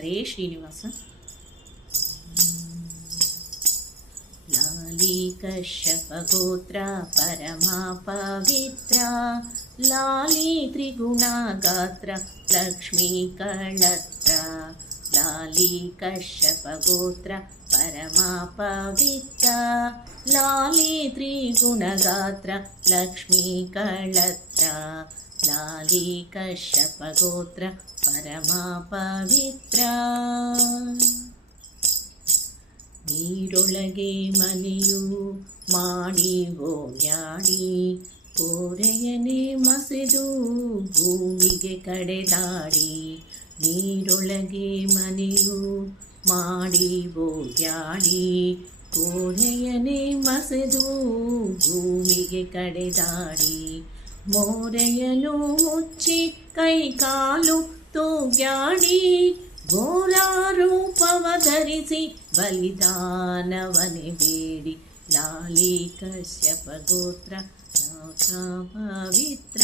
ಹರೇ ಶ್ರೀನಿವಾಸ. ಲಾಲಿ ಕಶ್ಯಪ ಗೋತ್ರ ಪರಮಾ ಪವಿತ್ರ, ಲಾಲಿ ತ್ರಿಗುಣ ಗಾತ್ರ ಲಕ್ಷ್ಮೀ ಕಳತ್ರ. ಲಾಲಿ ಕಶ್ಯಪ ಗೋತ್ರ ಪರಮಾ ಪವಿತ್ರ, ಲಾಲಿ ತ್ರಿಗುಣ ಗಾತ್ರ ಲಕ್ಷ್ಮೀ ಕಳತ್ರ. ಲಾಲಿ ಕಶ್ಯಪ ಗೋತ್ರ ಪರಮಾ ಪವಿತ್ರ. ನೀರೊಳಗೆ ಮನೆಯು ಮಾಡಿ ಓಡ್ಯಾಡಿ, ಕೋರೆಯನೆ ಮಸೆದು ಭೂಮಿಗೆ ಕಡೆದಾಡಿ. ನೀರೊಳಗೆ ಮನೆಯು ಮಾಡಿ ಓಡ್ಯಾಡಿ, ಕೋರೆಯನೆ ಮಸೆದು ಭೂಮಿಗೆ ಕಡೆದಾಡಿ. ಮೋರೆಯನು ಮುಚ್ಚಿ ಕೈ ಕಾಲು ತೂಗ್ಯಾಡಿ, ಘೋರ ರೂಪವ ಧರಿಸಿ ಬಲಿದಾನವನೆ ಬೇಡಿ. ಲಾಲಿ ಕಶ್ಯಪ ಗೋತ್ರ ಪವಿತ್ರ,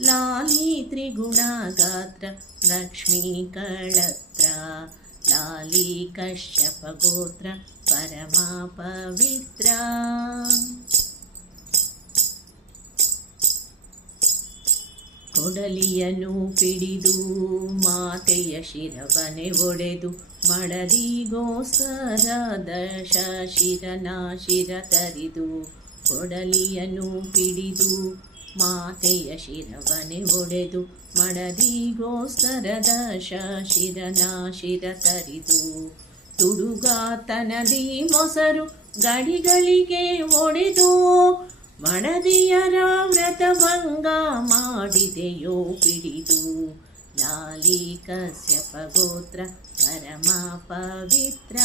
ಲಾಲಿ ತ್ರಿಗುಣ ಗಾತ್ರ ಲಕ್ಷ್ಮೀ ಕಳತ್ರ. ಲಾಲಿ ಕಶ್ಯಪ ಗೋತ್ರ ಪರಮಾ ಪವಿತ್ರ. ಕೊಡಲಿಯನ್ನು ಪಿಡಿದು ಮಾತೆಯ ಶಿರವನೆ ಒಡೆದು, ಮಡದಿಗೋಸ್ಕರ ದಶ ಶಿರನ ಶಿರ ತರಿದು. ಕೊಡಲಿಯನ್ನು ಪಿಡಿದು ಮಾತೆಯ ಶಿರವನೆ ಒಡೆದು, ಮಡದಿಗೋಸ್ಕರ ದಶ ಶಿರನ ಶಿರ ತರಿದು. ತುಡುಗಾತನದಿ ಮೊಸರು ಗಡಿಗಳಿಗೆ ಒಡೆದು, ಮಡದಿಯರ ವ್ರತಭಂಗ ಮಾಡಿದೆಯೋ ಪಿಡಿದು. ಲಾಲಿ ಕಶ್ಯಪ ಗೋತ್ರ ಪರಮಾ ಪವಿತ್ರ,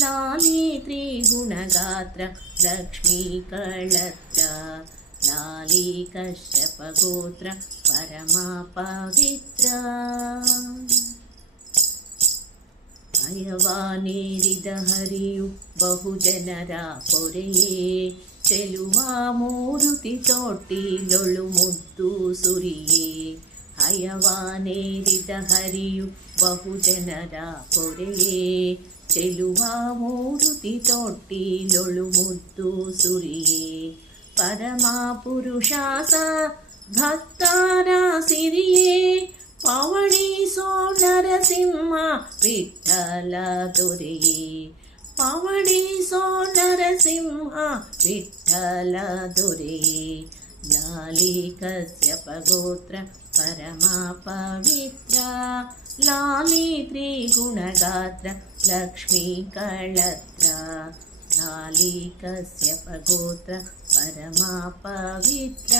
ಲಾಲಿ ತ್ರಿಗುಣ ಗಾತ್ರ ಲಕ್ಷ್ಮೀ ಕಳತ್ರ. ಲಾಲಿ ಕಶ್ಯಪ ಗೋತ್ರ ಪರಮಾ ಪವಿತ್ರ. ಭಯವಾನೇರಿದ ಹರಿಯು ಬಹುಜನರ ಪೊರೆಯೇ, ಚೆಲುವ ಮೂರುತಿ ತೊಟ್ಟಿಲೊಳು ಮುದ್ದು ಸುರಿಯೇ. ಹಯವಾನೇರಿದ ಹರಿಯು ಬಹುಜನರ ಪೊರೆಯೇ, ಚೆಲುವ ಮೂರುತಿ ತೊಟ್ಟಿಲೊಳು ಮುದ್ದು ಸುರಿಯೇ. ಪರಮಾ ಪುರುಷಾಸ ಭಕ್ತರ ಸಿರಿಯೇ, ಪವಣಿಸೋ ನರಸಿಂಹ ವಿಠ್ಠಲ ದೊರೆಯೇ. ಪವಣಿಸೋ ನರಸಿಂಹ ವಿಠ್ಠಲ ದೊರೆಯೇ. ಲಾಲಿ ಕಶ್ಯಪ ಗೋತ್ರ ಪರಮಾ ಪವಿತ್ರ, ಲಾಲಿ ತ್ರಿಗುಣ ಗಾತ್ರ ಲಕ್ಷ್ಮೀ ಕಳತ್ರ. ಲಾಲಿ ಕಶ್ಯಪ ಗೋತ್ರ ಪರಮಾ ಪವಿತ್ರ.